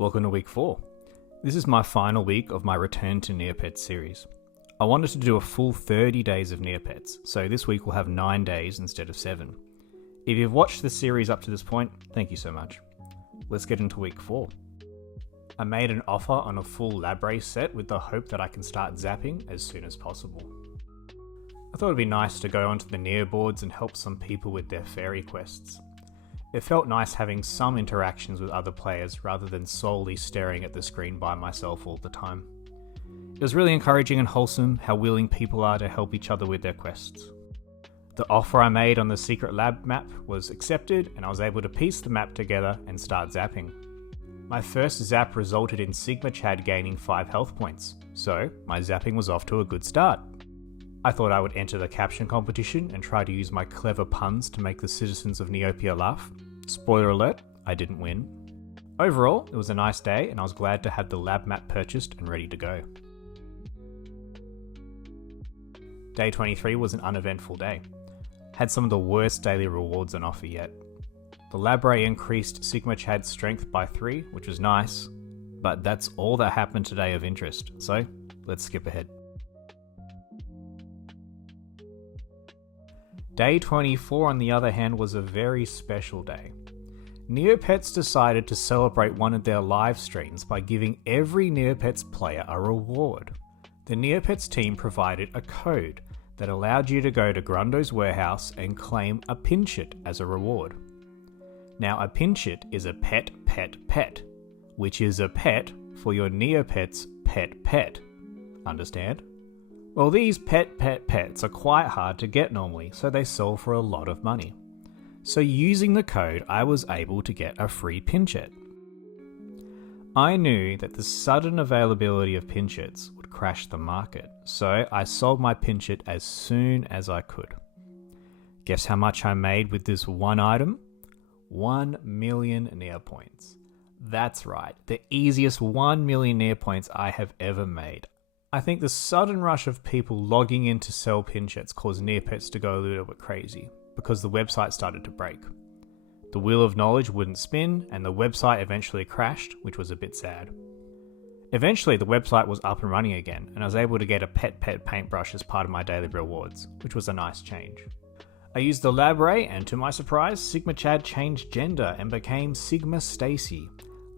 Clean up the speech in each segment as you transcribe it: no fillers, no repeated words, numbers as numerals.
Welcome to week 4. This is my final week of my Return to Neopets series. I wanted to do a full 30 days of Neopets, so this week we'll have 9 days instead of 7. If you've watched the series up to this point, thank you so much. Let's get into week 4. I made an offer on a full lab race set with the hope that I can start zapping as soon as possible. I thought it'd be nice to go onto the Neo boards and help some people with their fairy quests. It felt nice having some interactions with other players rather than solely staring at the screen by myself all the time. It was really encouraging and wholesome how willing people are to help each other with their quests. The offer I made on the secret lab map was accepted and I was able to piece the map together and start zapping. My first zap resulted in Sigma Chad gaining 5 health points, so my zapping was off to a good start. I thought I would enter the caption competition and try to use my clever puns to make the citizens of Neopia laugh. Spoiler alert, I didn't win. Overall, it was a nice day and I was glad to have the lab map purchased and ready to go. Day 23 was an uneventful day. Had some of the worst daily rewards on offer yet. The lab ray increased Sigma Chad's strength by 3, which was nice, but that's all that happened today of interest, so let's skip ahead. Day 24, on the other hand, was a very special day. Neopets decided to celebrate one of their live streams by giving every Neopets player a reward. The Neopets team provided a code that allowed you to go to Grundo's warehouse and claim a pinchit as a reward. Now, a pinchit is a pet, which is a pet for your Neopets' pet. Understand? Well, these pets are quite hard to get normally, so they sell for a lot of money. So using the code, I was able to get a free pinchit. I knew that the sudden availability of pinchits would crash the market, so I sold my pinchit as soon as I could. Guess how much I made with this one item? 1 million Neopoints. That's right, the easiest 1 million Neopoints I have ever made. I think the sudden rush of people logging in to sell pinchits caused Neopets to go a little bit crazy, because the website started to break. The wheel of knowledge wouldn't spin, and the website eventually crashed, which was a bit sad. Eventually, the website was up and running again, and I was able to get a pet paintbrush as part of my daily rewards, which was a nice change. I used the lab ray, and to my surprise, Sigma Chad changed gender and became Sigma Stacy.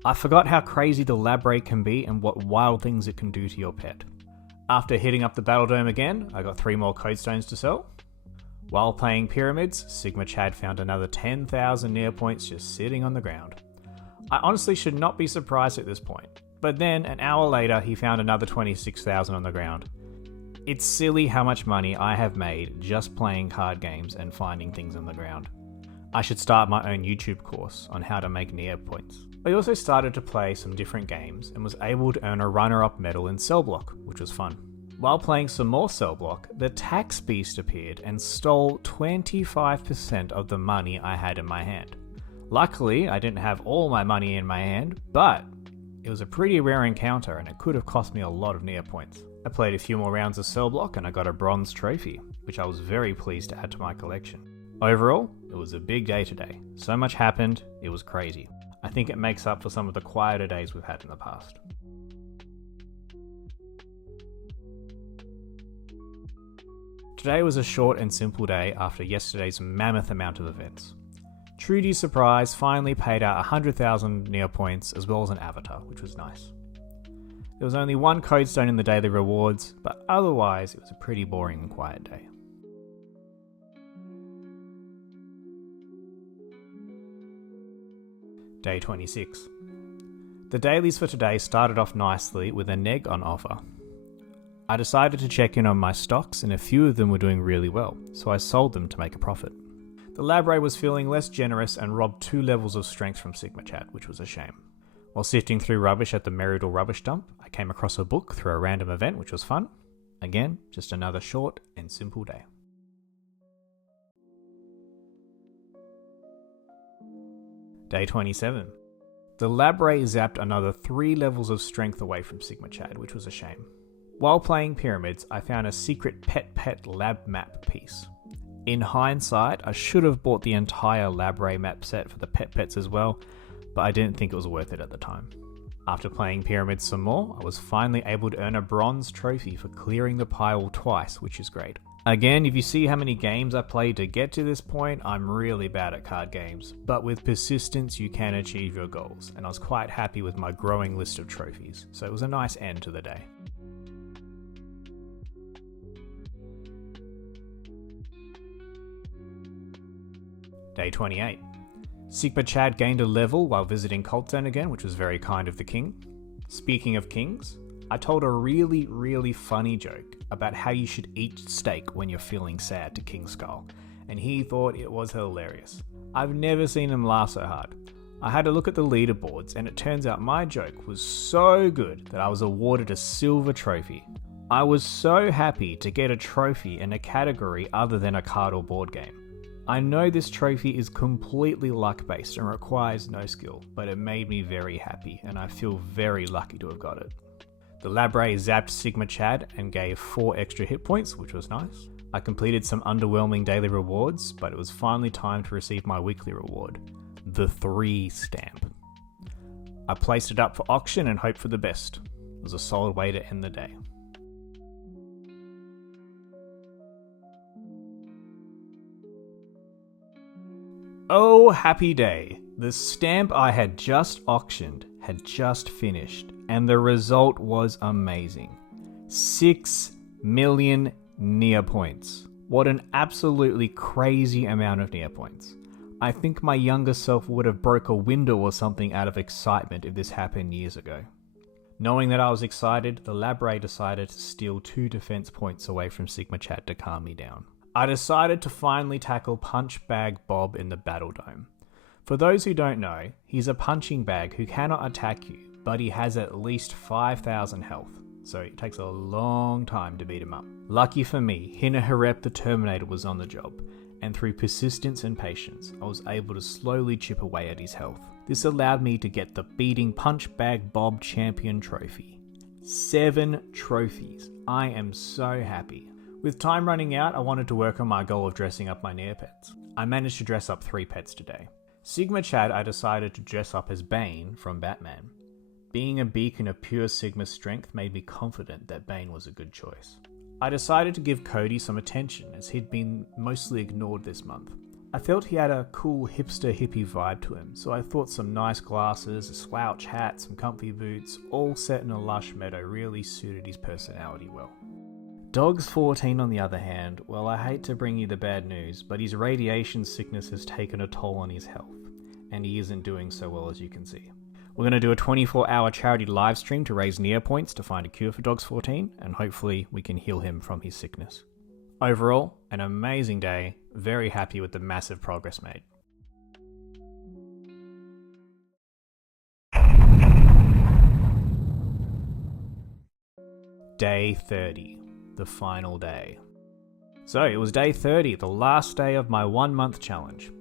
I forgot how crazy the lab ray can be and what wild things it can do to your pet. After hitting up the Battle Dome again, I got 3 more code stones to sell. While playing Pyramids, Sigma Chad found another 10,000 Neopoints just sitting on the ground. I honestly should not be surprised at this point, but then an hour later he found another 26,000 on the ground. It's silly how much money I have made just playing card games and finding things on the ground. I should start my own YouTube course on how to make Neopoints. I also started to play some different games and was able to earn a runner-up medal in Cell Block, which was fun. While playing some more Cell Block, the tax beast appeared and stole 25% of the money I had in my hand. Luckily, I didn't have all my money in my hand, but it was a pretty rare encounter and it could have cost me a lot of Neopoints. I played a few more rounds of Cell Block and I got a bronze trophy, which I was very pleased to add to my collection. Overall, it was a big day today. So much happened, it was crazy. I think it makes up for some of the quieter days we've had in the past. Today was a short and simple day after yesterday's mammoth amount of events. Trudy's surprise finally paid out 100,000 Neopoints as well as an avatar, which was nice. There was only 1 code stone in the daily rewards, but otherwise it was a pretty boring and quiet day. Day 26. The dailies for today started off nicely with a neg on offer. I decided to check in on my stocks and a few of them were doing really well, so I sold them to make a profit. The lab ray was feeling less generous and robbed 2 levels of strength from Sigma Chad, which was a shame. While sifting through rubbish at the Meridor rubbish dump, I came across a book through a random event, which was fun. Again, just another short and simple day. Day 27. The lab ray zapped another 3 levels of strength away from Sigma Chad, which was a shame. While playing Pyramids, I found a secret pet lab map piece. In hindsight, I should have bought the entire lab ray map set for the pets as well, but I didn't think it was worth it at the time. After playing pyramids some more, I was finally able to earn a bronze trophy for clearing the pile twice, which is great. Again, if you see how many games I played to get to this point, I'm really bad at card games, but with persistence you can achieve your goals, and I was quite happy with my growing list of trophies, so it was a nice end to the day. Day 28. Sigma Chad gained a level while visiting Cult Zone again, which was very kind of the king. Speaking of kings, I told a really funny joke about how you should eat steak when you're feeling sad to King Skull, and he thought it was hilarious. I've never seen him laugh so hard. I had a look at the leaderboards, and it turns out my joke was so good that I was awarded a silver trophy. I was so happy to get a trophy in a category other than a card or board game. I know this trophy is completely luck-based and requires no skill, but it made me very happy, and I feel very lucky to have got it. The Labre zapped Sigma Chad and gave 4 extra hit points, which was nice. I completed some underwhelming daily rewards, but it was finally time to receive my weekly reward, the 3 stamp. I placed it up for auction and hoped for the best. It was a solid way to end the day. Oh, happy day. The stamp I had just auctioned had just finished, and the result was amazing. 6 million Neopoints. What an absolutely crazy amount of Neopoints. I think my younger self would have broke a window or something out of excitement if this happened years ago. Knowing that I was excited, the Labre decided to steal 2 defense points away from Sigma Chad to calm me down. I decided to finally tackle Punch Bag Bob in the Battle Dome. For those who don't know, he's a punching bag who cannot attack you, but he has at least 5,000 health, so it takes a long time to beat him up. Lucky for me, Hinaharep the Terminator was on the job, and through persistence and patience, I was able to slowly chip away at his health. This allowed me to get the Beating Punch Bag Bob Champion Trophy. 7 trophies. I am so happy. With time running out, I wanted to work on my goal of dressing up my Neopets. I managed to dress up 3 pets today. Sigma Chad I decided to dress up as Bane from Batman. Being a beacon of pure Sigma strength made me confident that Bane was a good choice. I decided to give Cody some attention as he'd been mostly ignored this month. I felt he had a cool hipster hippie vibe to him, so I thought some nice glasses, a slouch hat, some comfy boots, all set in a lush meadow really suited his personality well. Dogs 14 on the other hand, well, I hate to bring you the bad news, but his radiation sickness has taken a toll on his health, and he isn't doing so well as you can see. We're going to do a 24-hour charity live stream to raise Neopoints to find a cure for Dogs 14, and hopefully we can heal him from his sickness. Overall, an amazing day, very happy with the massive progress made. Day 30. The final day. So it was day 30, the last day of my 1-month challenge.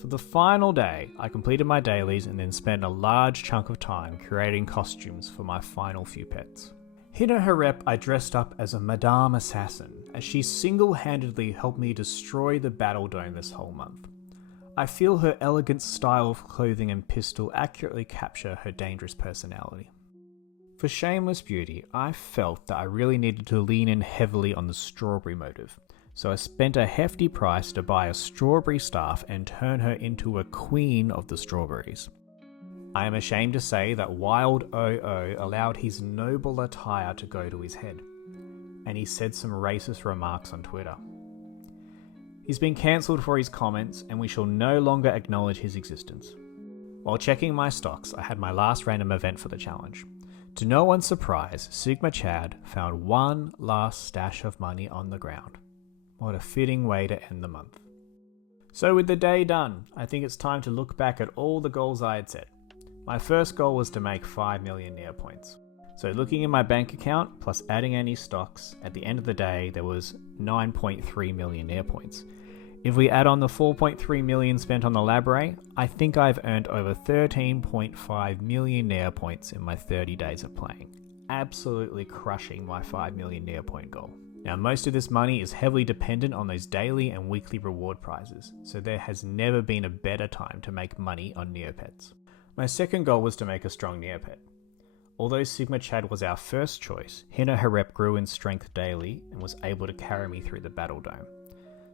For the final day, I completed my dailies and then spent a large chunk of time creating costumes for my final few pets. Hinaharep I dressed up as a Madame Assassin, as she single-handedly helped me destroy the Battle Dome this whole month. I feel her elegant style of clothing and pistol accurately capture her dangerous personality. For Shameless Beauty, I felt that I really needed to lean in heavily on the strawberry motive, so I spent a hefty price to buy a strawberry staff and turn her into a queen of the strawberries. I am ashamed to say that Wild OO allowed his noble attire to go to his head, and he said some racist remarks on Twitter. He's been cancelled for his comments, and we shall no longer acknowledge his existence. While checking my stocks, I had my last random event for the challenge. To no one's surprise, Sigma Chad found one last stash of money on the ground. What a fitting way to end the month. So with the day done, I think it's time to look back at all the goals I had set. My first goal was to make 5 million Neopoints. So looking in my bank account, plus adding any stocks, at the end of the day there was 9.3 million Neopoints. If we add on the 4.3 million spent on the Labre, I think I've earned over 13.5 million Neopoints in my 30 days of playing. Absolutely crushing my 5 million Neopoint goal. Now most of this money is heavily dependent on those daily and weekly reward prizes, so there has never been a better time to make money on Neopets. My second goal was to make a strong Neopet. Although Sigma Chad was our first choice, Hinaharep grew in strength daily and was able to carry me through the battle dome.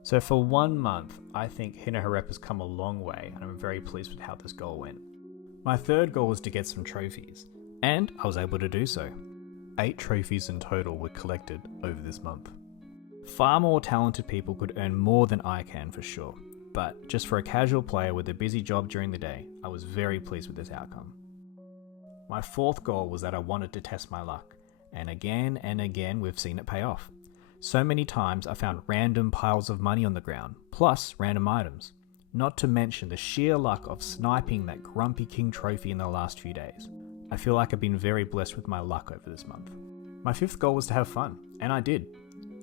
So for 1 month, I think Hinaharep has come a long way and I'm very pleased with how this goal went. My third goal was to get some trophies, and I was able to do so. 8 trophies in total were collected over this month. Far more talented people could earn more than I can for sure, but just for a casual player with a busy job during the day, I was very pleased with this outcome. My fourth goal was that I wanted to test my luck, and again we've seen it pay off. So many times I found random piles of money on the ground, plus random items. Not to mention the sheer luck of sniping that Grumpy King trophy in the last few days. I feel like I've been very blessed with my luck over this month. My fifth goal was to have fun, and I did.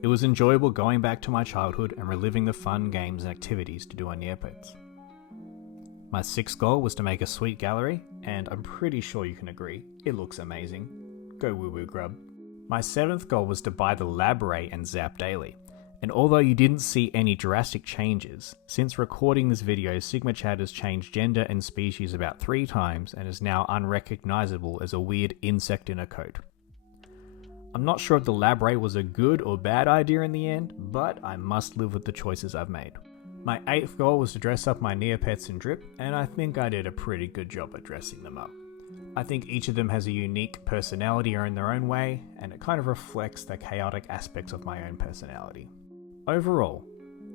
It was enjoyable going back to my childhood and reliving the fun games and activities to do on Neopets. My sixth goal was to make a sweet gallery, and I'm pretty sure you can agree, it looks amazing. Go woo woo grub. My seventh goal was to buy the Lab Ray and Zap daily. And although you didn't see any drastic changes, since recording this video, Sigma Chad has changed gender and species about 3 times and is now unrecognizable as a weird insect in a coat. I'm not sure if the Lab Ray was a good or bad idea in the end, but I must live with the choices I've made. My 8th goal was to dress up my Neopets in drip, and I think I did a pretty good job at dressing them up. I think each of them has a unique personality in their own way, and it kind of reflects the chaotic aspects of my own personality. Overall,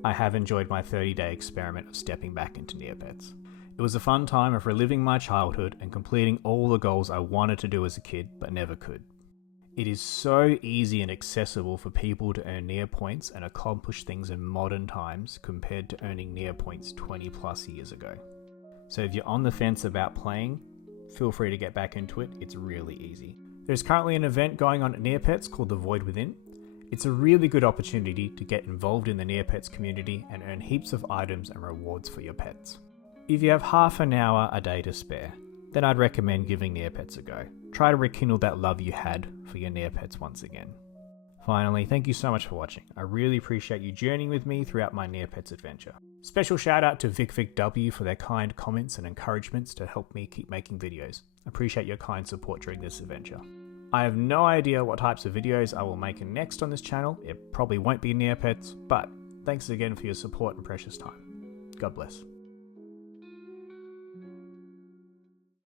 I have enjoyed my 30-day experiment of stepping back into Neopets. It was a fun time of reliving my childhood and completing all the goals I wanted to do as a kid but never could. It is so easy and accessible for people to earn Neopoints and accomplish things in modern times compared to earning Neopoints 20 plus years ago. So if you're on the fence about playing, feel free to get back into it, it's really easy. There's currently an event going on at Neopets called The Void Within. It's a really good opportunity to get involved in the Neopets community and earn heaps of items and rewards for your pets. If you have half an hour a day to spare, then I'd recommend giving Neopets a go. Try to rekindle that love you had for your Neopets once again. Finally, thank you so much for watching. I really appreciate you journeying with me throughout my Neopets adventure. Special shout out to VicVicW for their kind comments and encouragements to help me keep making videos. I appreciate your kind support during this adventure. I have no idea what types of videos I will make next on this channel. It probably won't be Neopets, but thanks again for your support and precious time. God bless.